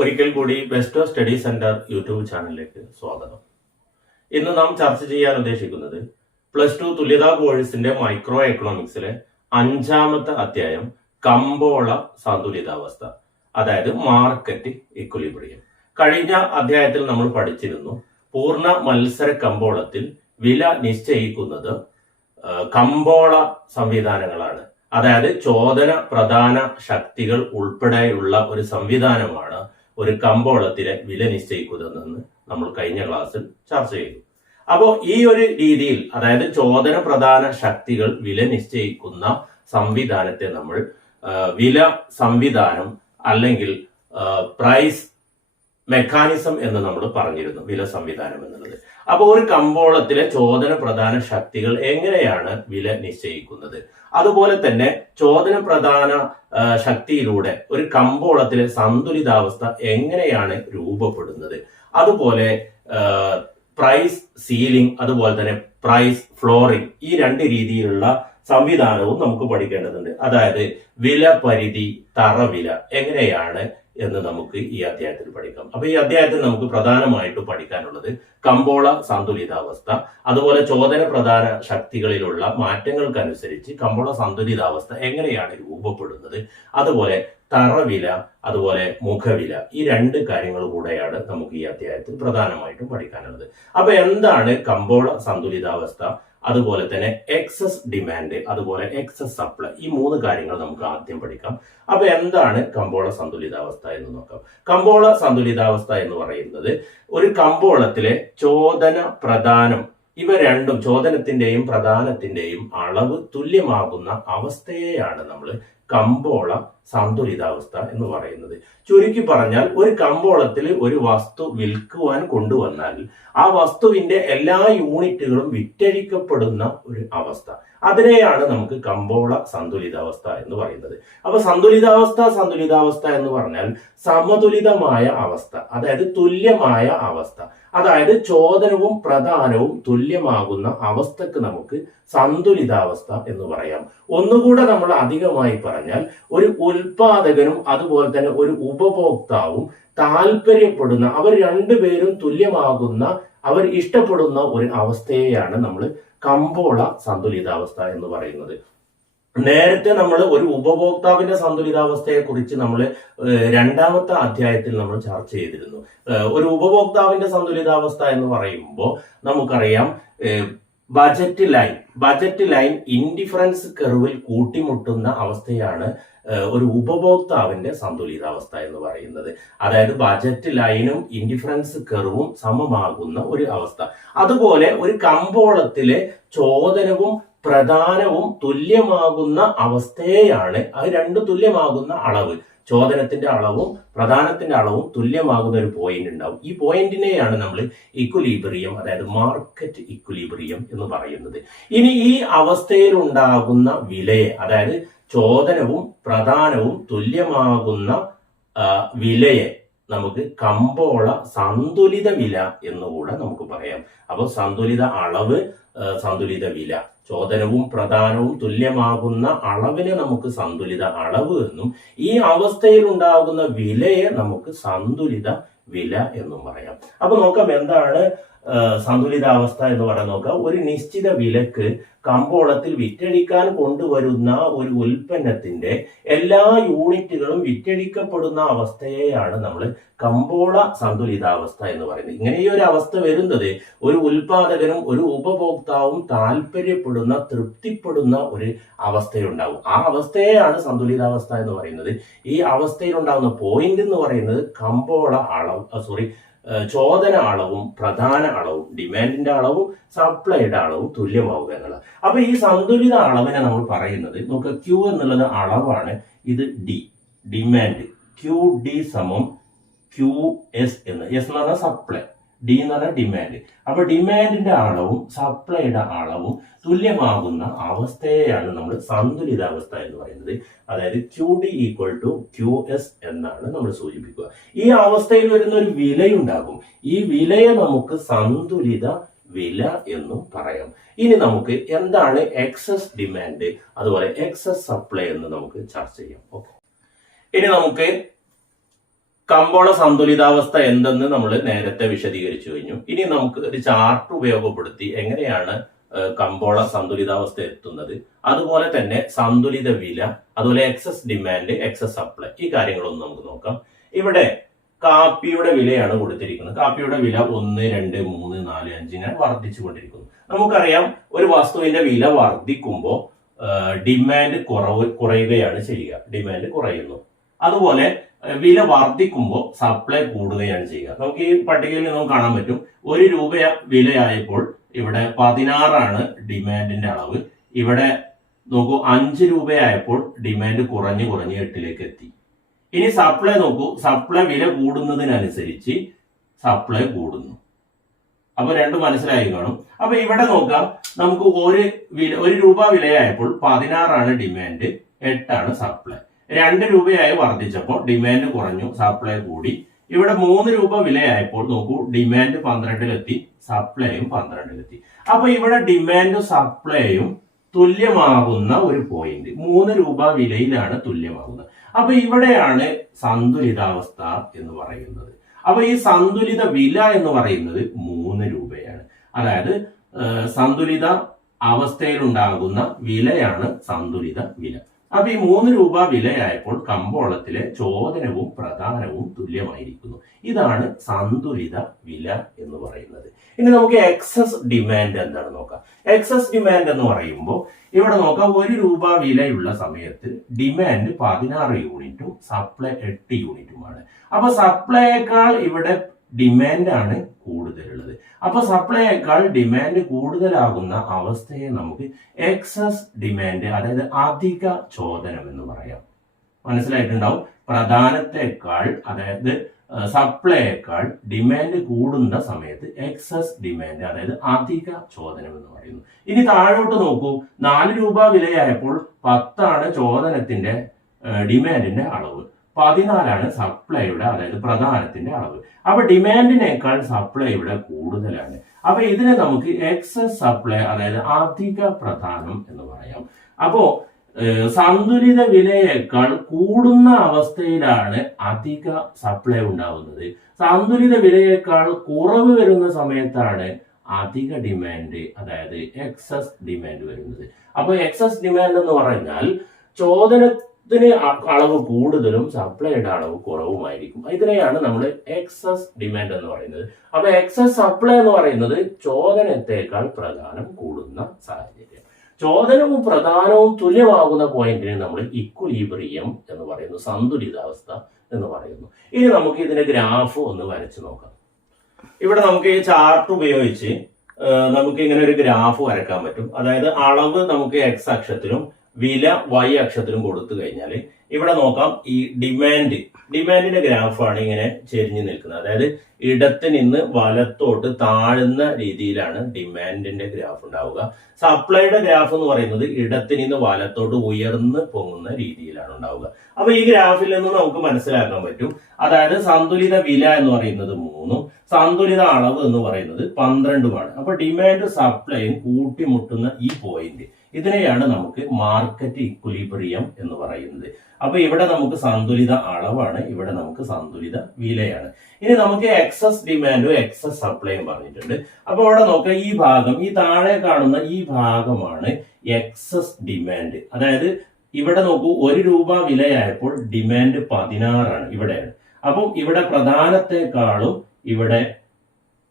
ഒരിക്കൽ കൂടി best study centre YouTube ചാനലിലേക്ക് സ്വാഗതം. ഇന്ന് നാം ചർച്ച ചെയ്യാൻ ഉദ്ദേശിക്കുന്നത് പ്ലസ് ടു തുല്യതാ കോഴ്സിന്റെ മൈക്രോ എക്കണോമിക്സിലെ അഞ്ചാമത്തെ അധ്യായം കമ്പോള സന്തുലിതാവസ്ഥ അതായത് മാർക്കറ്റ് ഇക്വലിബ്രിയം കഴിഞ്ഞ അധ്യായത്തിൽ നമ്മൾ പഠിച്ചിരുന്നു പൂർണ മത്സര കമ്പോളത്തിൽ വില നിശ്ചയിക്കുന്നത് കമ്പോള സംവിധാനങ്ങളാണ്. അതായത് ചോദന പ്രധാന ശക്തികൾ ഉൾപ്പെടെയുള്ള ഒരു സംവിധാനമാണ് ഒരു കമ്പോളത്തിലെ വില നിശ്ചയിക്കുന്നതെന്ന് നമ്മൾ കഴിഞ്ഞ ക്ലാസ്സിൽ ചർച്ച ചെയ്തു. അപ്പോൾ ഈ ഒരു രീതിയിൽ അതായത് ചോദന പ്രധാന ശക്തികൾ വില നിശ്ചയിക്കുന്ന സംവിധാനത്തെ നമ്മൾ വില സംവിധാനം അല്ലെങ്കിൽ പ്രൈസ് മെക്കാനിസം എന്ന് നമ്മൾ പറഞ്ഞിരുന്നു വില സംവിധാനം എന്നുള്ളത്. അപ്പോൾ ഒരു കമ്പോളത്തിലെ ചോദന പ്രധാന ശക്തികൾ എങ്ങനെയാണ് വില നിശ്ചയിക്കുന്നത്? അതുപോലെ തന്നെ ചോദന പ്രധാന ശക്തിയിലൂടെ ഒരു കമ്പോളത്തിലെ സന്തുലിതാവസ്ഥ എങ്ങനെയാണ് രൂപപ്പെടുന്നത്? അതുപോലെ പ്രൈസ് സീലിംഗ് അതുപോലെ തന്നെ പ്രൈസ് ഫ്ലോറിംഗ് ഈ രണ്ട് രീതിയിലുള്ള സംവിധാനവും നമുക്ക് പഠിക്കേണ്ടതുണ്ട്. അതായത് വില പരിധി തറവില എങ്ങനെയാണ് എന്ന് നമുക്ക് ഈ അധ്യായത്തിൽ പഠിക്കാം. അപ്പൊ ഈ അധ്യായത്തിൽ നമുക്ക് പ്രധാനമായിട്ട് പഠിക്കാനുള്ളത് കമ്പോള സന്തുലിതാവസ്ഥ അതുപോലെ ചോദന പ്രധാന ശക്തികളിലുള്ള മാറ്റങ്ങൾക്കനുസരിച്ച് കമ്പോള സന്തുലിതാവസ്ഥ എങ്ങനെയാണ് രൂപപ്പെടുന്നത് അതുപോലെ തറവില അതുപോലെ മുഖവില ഈ രണ്ട് കാര്യങ്ങൾ കൂടെയാണ് നമുക്ക് ഈ അധ്യായത്തിൽ പ്രധാനമായിട്ടും പഠിക്കാനുള്ളത്. അപ്പൊ എന്താണ് കമ്പോള സന്തുലിതാവസ്ഥ? അതുപോലെ തന്നെ എക്സസ് ഡിമാൻഡ് അതുപോലെ എക്സസ് സപ്ലൈ ഈ മൂന്ന് കാര്യങ്ങൾ നമുക്ക് ആദ്യം പഠിക്കാം. അപ്പൊ എന്താണ് കമ്പോള സന്തുലിതാവസ്ഥ എന്ന് നോക്കാം. കമ്പോള സന്തുലിതാവസ്ഥ എന്ന് പറയുന്നത് ഒരു കമ്പോളത്തിലെ ചോദന പ്രധാനം ഇവ രണ്ടും ചോദനത്തിന്റെയും പ്രധാനത്തിന്റെയും അളവ് തുല്യമാകുന്ന അവസ്ഥയെയാണ് നമ്മൾ കമ്പോള സന്തുലിതാവസ്ഥ എന്ന് പറയുന്നത്. ചുരുക്കി പറഞ്ഞാൽ ഒരു കമ്പോളത്തിൽ ഒരു വസ്തു വിൽക്കുവാൻ കൊണ്ടുവന്നാൽ ആ വസ്തുവിന്റെ എല്ലാ യൂണിറ്റുകളും വിറ്റഴിക്കപ്പെടുന്ന ഒരു അവസ്ഥ. അതിനെയാണ് നമുക്ക് കമ്പോള സന്തുലിതാവസ്ഥ എന്ന് പറയുന്നത്. അപ്പൊ സന്തുലിതാവസ്ഥ സന്തുലിതാവസ്ഥ എന്ന് പറഞ്ഞാൽ സമതുലിതമായ അവസ്ഥ അതായത് തുല്യമായ അവസ്ഥ. അതായത് ചോദനവും പ്രധാനവും തുല്യമാകുന്ന അവസ്ഥക്ക് നമുക്ക് സന്തുലിതാവസ്ഥ എന്ന് പറയാം. ഒന്നുകൂടെ നമ്മൾ അധികമായി പറഞ്ഞാൽ ഒരു ഉൽപാദകനും അതുപോലെ തന്നെ ഒരു ഉപഭോക്താവും താല്പര്യപ്പെടുന്ന അവർ രണ്ടുപേരും തുല്യമാകുന്ന അവർ ഇഷ്ടപ്പെടുന്ന ഒരു അവസ്ഥയെയാണ് നമ്മൾ കമ്പോള സന്തുലിതാവസ്ഥ എന്ന് പറയുന്നത്. നേരത്തെ നമ്മൾ ഒരു ഉപഭോക്താവിന്റെ സന്തുലിതാവസ്ഥയെ കുറിച്ച് നമ്മൾ രണ്ടാമത്തെ അധ്യായത്തിൽ നമ്മൾ ചർച്ച ചെയ്തിരുന്നു. ഒരു ഉപഭോക്താവിന്റെ സന്തുലിതാവസ്ഥ എന്ന് പറയുമ്പോൾ നമുക്കറിയാം budget line budget line indifference കെർവിൽ കൂട്ടിമുട്ടുന്ന അവസ്ഥയാണ് ഒരു ഉപഭോക്താവിന്റെ സന്തുലിതാവസ്ഥ എന്ന് പറയുന്നത്. അതായത് ബജറ്റ് ലൈനും ഇൻഡിഫറൻസ് കെർവും സമമാകുന്ന ഒരു അവസ്ഥ. അതുപോലെ ഒരു കമ്പോളത്തിലെ ചോദനവും പ്രധാനവും തുല്യമാകുന്ന അവസ്ഥയെയാണ്. അത് രണ്ട് തുല്യമാകുന്ന അളവ്. ചോദനത്തിന്റെ അളവും പ്രധാനത്തിന്റെ അളവും തുല്യമാകുന്ന ഒരു പോയിന്റ് ഉണ്ടാവും. ഈ പോയിന്റിനെയാണ് നമ്മൾ ഇക്വലീബ്രിയം അതായത് മാർക്കറ്റ് ഇക്വലീബ്രിയം എന്ന് പറയുന്നത്. ഇനി ഈ അവസ്ഥയിൽ ഉണ്ടാകുന്ന വിലയെ അതായത് ചോദനവും പ്രധാനവും തുല്യമാകുന്ന വിലയെ നമുക്ക് കമ്പോള സന്തുലിത വില എന്നുകൂടെ നമുക്ക് പറയാം. അപ്പോൾ സന്തുലിത അളവ് സന്തുലിത വില. ചോദനവും പ്രധാനവും തുല്യമാകുന്ന അളവിനെ നമുക്ക് സന്തുലിത അളവ് എന്നും ഈ അവസ്ഥയിൽ ഉണ്ടാകുന്ന വിലയെ നമുക്ക് സന്തുലിത വില എന്നും പറയാം. അപ്പൊ നോക്കാം എന്താണ് സന്തുലിതാവസ്ഥ എന്ന് പറഞ്ഞാൽ നോക്കുക. ഒരു നിശ്ചിത വിലക്ക് കമ്പോളത്തിൽ വിറ്റഴിക്കാൻ കൊണ്ടുവരുന്ന ഒരു ഉൽപ്പന്നത്തിന്റെ എല്ലാ യൂണിറ്റുകളും വിറ്റഴിക്കപ്പെടുന്ന അവസ്ഥയെയാണ് നമ്മൾ കമ്പോള സന്തുലിതാവസ്ഥ എന്ന് പറയുന്നത്. ഇങ്ങനെ ഒരു അവസ്ഥ വരുന്നത് ഒരു ഉൽപാദകനും ഒരു ഉപഭോക്താവും താല്പര്യപ്പെടുന്ന തൃപ്തിപ്പെടുന്ന ഒരു അവസ്ഥയുണ്ടാവും. ആ അവസ്ഥയെയാണ് സന്തുലിതാവസ്ഥ എന്ന് പറയുന്നത്. ഈ അവസ്ഥയിലുണ്ടാകുന്ന പോയിന്റ് എന്ന് പറയുന്നത് കമ്പോള അളവ് സോറി ചോദന അളവും പ്രധാന അളവും ഡിമാൻഡിന്റെ അളവും സപ്ലൈയുടെ അളവും തുല്യമാവുക എന്നുള്ളത്. അപ്പൊ ഈ സന്തുലിത അളവിനെ നമ്മൾ പറയുന്നത് നമുക്ക് ക്യൂ എന്നുള്ളത് അളവാണ് ഇത് ഡി ഡിമാൻഡ് ക്യൂ ഡി സമം ക്യൂ എസ് എന്ന്. എസ് എന്ന് പറഞ്ഞാൽ സപ്ലൈ ഡി എന്ന് പറഞ്ഞാൽ ഡിമാൻഡ് അപ്പൊ ഡിമാൻഡിന്റെ അളവും സപ്ലൈയുടെ അളവും തുല്യമാകുന്ന അവസ്ഥയെയാണ് നമ്മൾ സന്തുലിതാവസ്ഥ എന്ന് പറയുന്നത്. അതായത് Q D equal to Q S എന്നാണ് നമ്മൾ സൂചിപ്പിക്കുക. ഈ അവസ്ഥയിൽ വരുന്ന ഒരു വിലയുണ്ടാകും. ഈ വിലയെ നമുക്ക് സന്തുലിത വില എന്നും പറയാം. ഇനി നമുക്ക് എന്താണ് എക്സസ് ഡിമാൻഡ് അതുപോലെ എക്സസ് സപ്ലൈ എന്ന് നമുക്ക് ചർച്ച ചെയ്യാം. ഓക്കെ ഇനി നമുക്ക് കമ്പോള സന്തുലിതാവസ്ഥ എന്തെന്ന് നമ്മൾ നേരത്തെ വിശദീകരിച്ചു കഴിഞ്ഞു. ഇനി നമുക്ക് ഒരു ചാർട്ട് ഉപയോഗപ്പെടുത്തി എങ്ങനെയാണ് കമ്പോള സന്തുലിതാവസ്ഥ എത്തുന്നത്. അതുപോലെ തന്നെ സന്തുലിത വില അതുപോലെ എക്സസ് ഡിമാൻഡ് എക്സസ് സപ്ലൈ ഈ കാര്യങ്ങളൊന്നും നമുക്ക് നോക്കാം. ഇവിടെ കാപ്പിയുടെ വിലയാണ് കൊടുത്തിരിക്കുന്നത്. കാപ്പിയുടെ വില ഒന്ന് രണ്ട് മൂന്ന് നാല് അഞ്ച് ഇങ്ങനെ വർദ്ധിച്ചു കൊണ്ടിരിക്കുന്നു. നമുക്കറിയാം ഒരു വസ്തുവിന്റെ വില വർദ്ധിക്കുമ്പോൾ ഡിമാൻഡ് കുറവ് കുറയുകയാണ് ചെയ്യുക. ഡിമാൻഡ് കുറയുന്നു. അതുപോലെ വില വർദ്ധിക്കുമ്പോൾ സപ്ലൈ കൂടുകയാണ് ചെയ്യുക. നമുക്ക് ഈ പട്ടികയിൽ നിന്നും കാണാൻ പറ്റും. ഒരു രൂപ വിലയായപ്പോൾ ഇവിടെ പതിനാറാണ് ഡിമാൻഡിന്റെ അളവ്. ഇവിടെ നോക്കൂ അഞ്ച് രൂപയായപ്പോൾ ഡിമാൻഡ് കുറഞ്ഞു കുറഞ്ഞ് എട്ടിലേക്ക് എത്തി. ഇനി സപ്ലൈ നോക്കൂ. സപ്ലൈ വില കൂടുന്നതിനനുസരിച്ച് സപ്ലൈ കൂടുന്നു. അപ്പൊ രണ്ട് മനസ്സിലായി കാണും. അപ്പൊ ഇവിടെ നോക്കാം. നമുക്ക് ഒരു വില ഒരു രൂപ വിലയായപ്പോൾ പതിനാറാണ് ഡിമാൻഡ് എട്ടാണ് സപ്ലൈ രണ്ട് രൂപയായി വർദ്ധിച്ചപ്പോൾ ഡിമാൻഡ് കുറഞ്ഞു സപ്ലൈ കൂടി. ഇവിടെ മൂന്ന് രൂപ വിലയായപ്പോൾ നോക്കൂ ഡിമാൻഡ് പന്ത്രണ്ടിലെത്തി സപ്ലൈയും പന്ത്രണ്ടിലെത്തി. അപ്പൊ ഇവിടെ ഡിമാൻഡും സപ്ലൈയും തുല്യമാകുന്ന ഒരു പോയിന്റ് മൂന്ന് രൂപ വിലയിലാണ് തുല്യമാകുന്നത്. അപ്പൊ ഇവിടെയാണ് സന്തുലിതാവസ്ഥ എന്ന് പറയുന്നത്. അപ്പൊ ഈ സന്തുലിത വില എന്ന് പറയുന്നത് മൂന്ന് രൂപയാണ്. അതായത് സന്തുലിത അവസ്ഥയിലുണ്ടാകുന്ന വിലയാണ് സന്തുലിത വില. അപ്പൊ ഈ മൂന്ന് രൂപ വിലയായപ്പോൾ കമ്പോളത്തിലെ ചോദനവും പ്രധാനവും തുല്യമായിരിക്കുന്നു. ഇതാണ് സന്തുലിത വില എന്ന് പറയുന്നത്. ഇനി നമുക്ക് എക്സസ് ഡിമാൻഡ് എന്താണ് നോക്കാം. എക്സസ് ഡിമാൻഡ് എന്ന് പറയുമ്പോൾ ഇവിടെ നോക്കാം ഒരു രൂപ വിലയുള്ള സമയത്ത് ഡിമാൻഡ് പതിനാറ് യൂണിറ്റും സപ്ലൈ എട്ട് യൂണിറ്റുമാണ് അപ്പൊ സപ്ലൈയേക്കാൾ ഇവിടെ ഡിമാൻഡാണ് കൂടുതലുള്ളത്. അപ്പോൾ സപ്ലൈയേക്കാൾ ഡിമാൻഡ് കൂടുതലാകുന്ന അവസ്ഥയെ നമുക്ക് എക്സസ് ഡിമാൻഡ് അതായത് അധിക ചോദനം എന്ന് പറയാം. മനസ്സിലായിട്ടുണ്ടാവും? പ്രധാനത്തെക്കാൾ അതായത് സപ്ലൈയേക്കാൾ ഡിമാൻഡ് കൂടുന്ന സമയത്ത് എക്സസ് ഡിമാൻഡ് അതായത് അധിക ചോദനം എന്ന് പറയുന്നു. ഇനി താഴോട്ട് നോക്കൂ. നാല് രൂപ വിലയായപ്പോൾ പത്താണ് ചോദനത്തിന്റെ ഡിമാൻഡിന്റെ അളവ്. പതിനാലാണ് സപ്ലൈയുടെ അതായത് പ്രധാനത്തിന്റെ അളവ്. അപ്പൊ ഡിമാൻഡിനേക്കാൾ സപ്ലൈ സപ്ലൈയുടെ കൂടുതലാണ്. അപ്പൊ ഇതിനെ നമുക്ക് എക്സസ് സപ്ലൈ അതായത് അധിക പ്രധാനം എന്ന് പറയാം. അപ്പോ സന്തുലിത വിലയേക്കാൾ കൂടുന്ന അവസ്ഥയിലാണ് അധിക സപ്ലൈ ഉണ്ടാവുന്നത്. സന്തുലിത വിലയേക്കാൾ കുറവ് വരുന്ന സമയത്താണ് അധിക ഡിമാൻഡ് അതായത് എക്സസ് ഡിമാൻഡ് വരുന്നത്. അപ്പൊ എക്സസ് ഡിമാൻഡ് എന്ന് പറഞ്ഞാൽ ചോദനത്തിന് അ- അളവ് കൂടുതലും സപ്ലൈയുടെ അളവ് കുറവുമായിരിക്കും. ഇതിനെയാണ് നമ്മൾ എക്സസ് ഡിമാൻഡ് എന്ന് പറയുന്നത്. അപ്പൊ എക്സസ് സപ്ലൈ എന്ന് പറയുന്നത് ചോദനത്തെക്കാൾ പ്രധാനം കൂടുന്ന സാഹചര്യം. ചോദനവും പ്രധാനവും തുല്യമാകുന്ന പോയിന്റിനെ നമ്മൾ ഇക്വലീബ്രിയം എന്ന് പറയുന്നു സന്തുലിതാവസ്ഥ എന്ന് പറയുന്നു. ഇനി നമുക്ക് ഇതിന്റെ ഗ്രാഫ് ഒന്ന് വരച്ചു നോക്കാം. ഇവിടെ നമുക്ക് ഈ ചാർട്ട് ഉപയോഗിച്ച് നമുക്ക് ഇങ്ങനെ ഒരു ഗ്രാഫ് വരക്കാൻ പറ്റും. അതായത് അളവ് നമുക്ക് എക്സ് അക്ഷത്തിലും വില വൈ അക്ഷത്തിലും കൊടുത്തു കഴിഞ്ഞാൽ ഇവിടെ നോക്കാം ഈ ഡിമാൻഡ് ഡിമാൻഡിന്റെ ഗ്രാഫാണ് ഇങ്ങനെ ചെരിഞ്ഞു നിൽക്കുന്നത്. അതായത് ഇടത്ത് നിന്ന് വലത്തോട്ട് താഴ്ന്ന രീതിയിലാണ് ഡിമാൻഡിന്റെ ഗ്രാഫ് ഉണ്ടാവുക. സപ്ലൈയുടെ ഗ്രാഫ് എന്ന് പറയുന്നത് ഇടത്ത് നിന്ന് വലത്തോട്ട് ഉയർന്ന് പൊങ്ങുന്ന രീതിയിലാണ് ഉണ്ടാവുക. അപ്പൊ ഈ ഗ്രാഫിൽ നിന്ന് നമുക്ക് മനസ്സിലാക്കാൻ പറ്റും. അതായത് സന്തുലിത വില എന്ന് പറയുന്നത് മൂന്നും സന്തുലിത അളവ് എന്ന് പറയുന്നത് പന്ത്രണ്ടുമാണ്. അപ്പൊ ഡിമാൻഡ് സപ്ലൈയും കൂട്ടിമുട്ടുന്ന ഈ പോയിന്റ് ഇതിനെയാണ് നമുക്ക് മാർക്കറ്റ് ഇക്വലിബ്രിയം എന്ന് പറയുന്നത്. അപ്പൊ ഇവിടെ നമുക്ക് സന്തുലിത അളവാണ് ഇവിടെ നമുക്ക് സന്തുലിത വിലയാണ്. ഇനി നമുക്ക് എക്സസ് ഡിമാൻഡും എക്സസ് സപ്ലൈയും പറഞ്ഞിട്ടുണ്ട്. അപ്പൊ അവിടെ നോക്കുക ഈ ഭാഗം ഈ താഴെ കാണുന്ന ഈ ഭാഗമാണ് എക്സസ് ഡിമാൻഡ് അതായത് ഇവിടെ നോക്കൂ ഒരു രൂപ വിലയായപ്പോൾ ഡിമാൻഡ് പതിനാറാണ് ഇവിടെയാണ്. അപ്പം ഇവിടെ പ്രധാനത്തെക്കാളും ഇവിടെ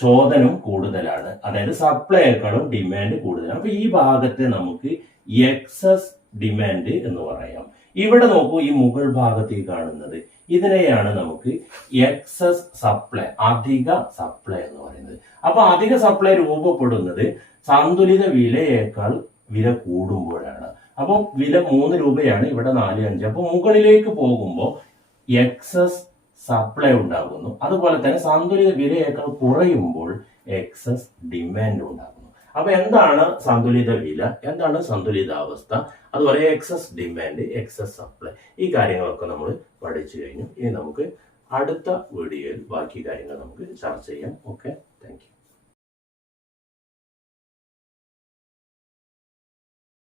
ചോദനം കൂടുതലാണ്. അതായത് സപ്ലൈയേക്കാളും ഡിമാൻഡ് കൂടുതലാണ്. അപ്പൊ ഈ ഭാഗത്തെ നമുക്ക് എക്സസ് ഡിമാൻഡ് എന്ന് പറയാം. ഇവിടെ നോക്കൂ ഈ മുകൾ ഭാഗത്ത് ഈ കാണുന്നത്. ഇതിനെയാണ് നമുക്ക് എക്സസ് സപ്ലൈ അധിക സപ്ലൈ എന്ന് പറയുന്നത്. അപ്പൊ അധിക സപ്ലൈ രൂപപ്പെടുന്നത് സന്തുലിത വിലയേക്കാൾ വില കൂടുമ്പോഴാണ്. അപ്പോൾ വില മൂന്ന് രൂപയാണ് ഇവിടെ നാല് അഞ്ച്. അപ്പൊ മുകളിലേക്ക് പോകുമ്പോൾ എക്സസ് സപ്ലൈ ഉണ്ടാകുന്നു. അതുപോലെ തന്നെ സന്തുലിത വിലയേക്കാൾ കുറയുമ്പോൾ എക്സസ് ഡിമാൻഡ് ഉണ്ടാകുന്നു. അപ്പൊ എന്താണ് സന്തുലിത വില? എന്താണ് സന്തുലിതാവസ്ഥ? അതുപോലെ എക്സസ് ഡിമാൻഡ് എക്സസ് സപ്ലൈ ഈ കാര്യങ്ങളൊക്കെ നമ്മൾ പഠിച്ചു കഴിഞ്ഞു. ഇനി നമുക്ക് അടുത്ത വീഡിയോയിൽ ബാക്കി കാര്യങ്ങൾ നമുക്ക് ചർച്ച ചെയ്യാം. Okay thank